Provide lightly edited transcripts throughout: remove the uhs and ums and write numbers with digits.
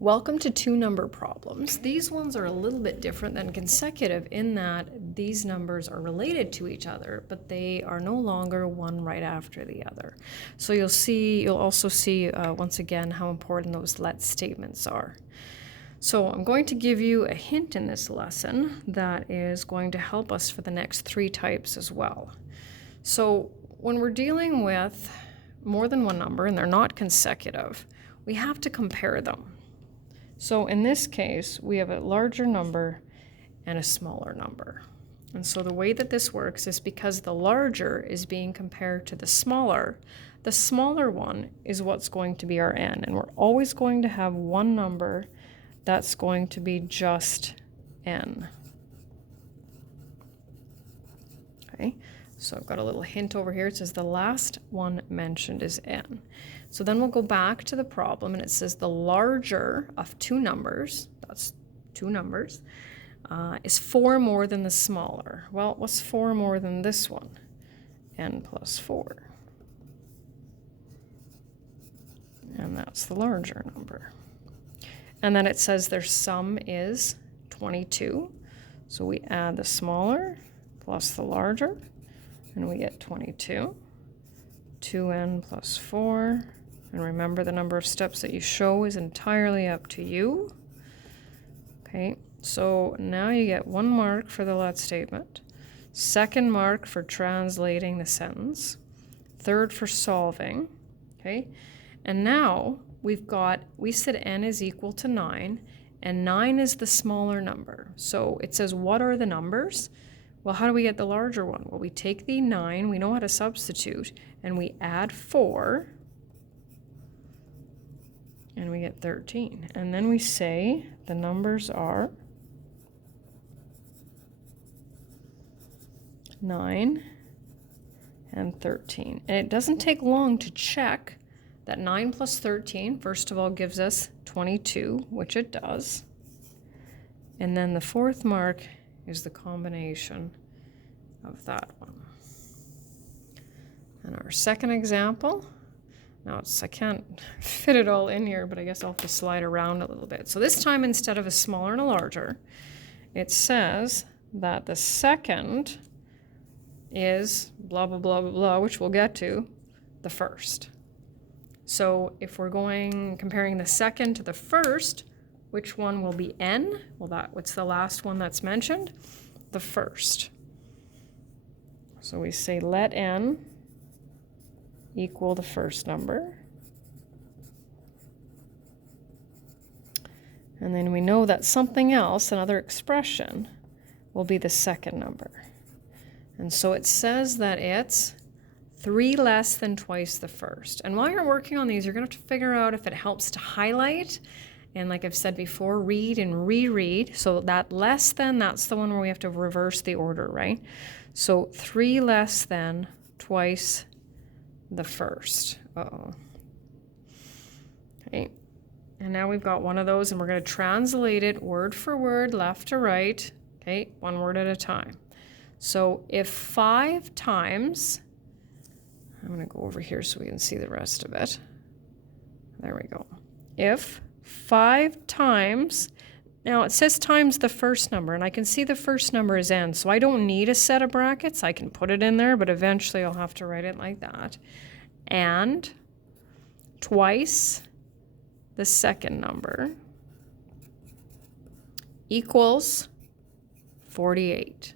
Welcome to two-number problems. These ones are a little bit different than consecutive in that these numbers are related to each other, but they are no longer one right after the other. So you'll also see once again how important those let statements are. So I'm going to give you a hint in this lesson that is going to help us for the next three types as well. So when we're dealing with more than one number and they're not consecutive, we have to compare them. So in this case, we have a larger number and a smaller number. And so the way that this works is because the larger is being compared to the smaller one is what's going to be our n. And we're always going to have one number that's going to be just n. Okay, so I've got a little hint over here. It says the last one mentioned is n. So then we'll go back to the problem and it says the larger of two numbers, that's two numbers, is 4 more than the smaller. Well, what's 4 more than this one? N plus 4. And that's the larger number. And then it says their sum is 22. So we add the smaller plus the larger, and we get 22. 2n plus 4. And remember, the number of steps that you show is entirely up to you. Okay, so now you get 1 mark for the let statement, 2nd mark for translating the sentence, 3rd for solving. Okay, and now we said n is equal to 9, and 9 is the smaller number. So it says, what are the numbers? Well, how do we get the larger one? Well, we take the 9, we know how to substitute, and we add 4, and we get 13. And then we say the numbers are 9 and 13. And it doesn't take long to check that 9 plus 13, first of all, gives us 22, which it does. And then the 4th mark is the combination of that one. And our second example, now I can't fit it all in here, but I guess I'll have to slide around a little bit. So this time, instead of a smaller and a larger, it says that the second is blah, blah, blah, blah, blah, which we'll get to, the first. So if we're comparing the second to the first, which one will be n? Well, what's the last one that's mentioned? The first. So we say let n equal the first number. And then we know that something else, another expression, will be the second number. And so it says that it's 3 less than twice the first. And while you're working on these, you're going to have to figure out if it helps to highlight. And like I've said before, read and reread. So that less than, that's the one where we have to reverse the order, right? So 3 less than twice the first. Uh-oh. Okay. And now we've got one of those, and we're going to translate it word for word, left to right. Okay, one word at a time. So if 5 times, I'm going to go over here so we can see the rest of it. There we go. If 5 times, now it says times the first number, and I can see the first number is n, so I don't need a set of brackets. I can put it in there, but eventually I'll have to write it like that. And twice the second number equals 48.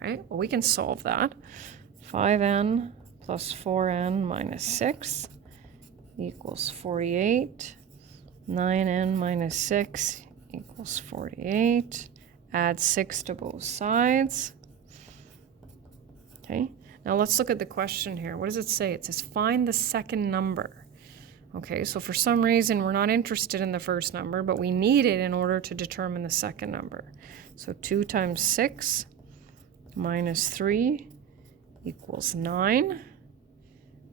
Right? Well, we can solve that. 5n plus 4n minus 6 equals 48. 9n minus 6 equals 48. Add 6 to both sides. Okay, now let's look at the question here. What does it say? It says find the second number. Okay, so for some reason we're not interested in the first number, but we need it in order to determine the second number. So 2 times 6 minus 3 equals 9.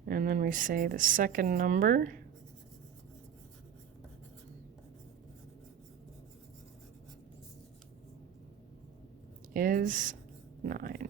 And then we say the second number is 9.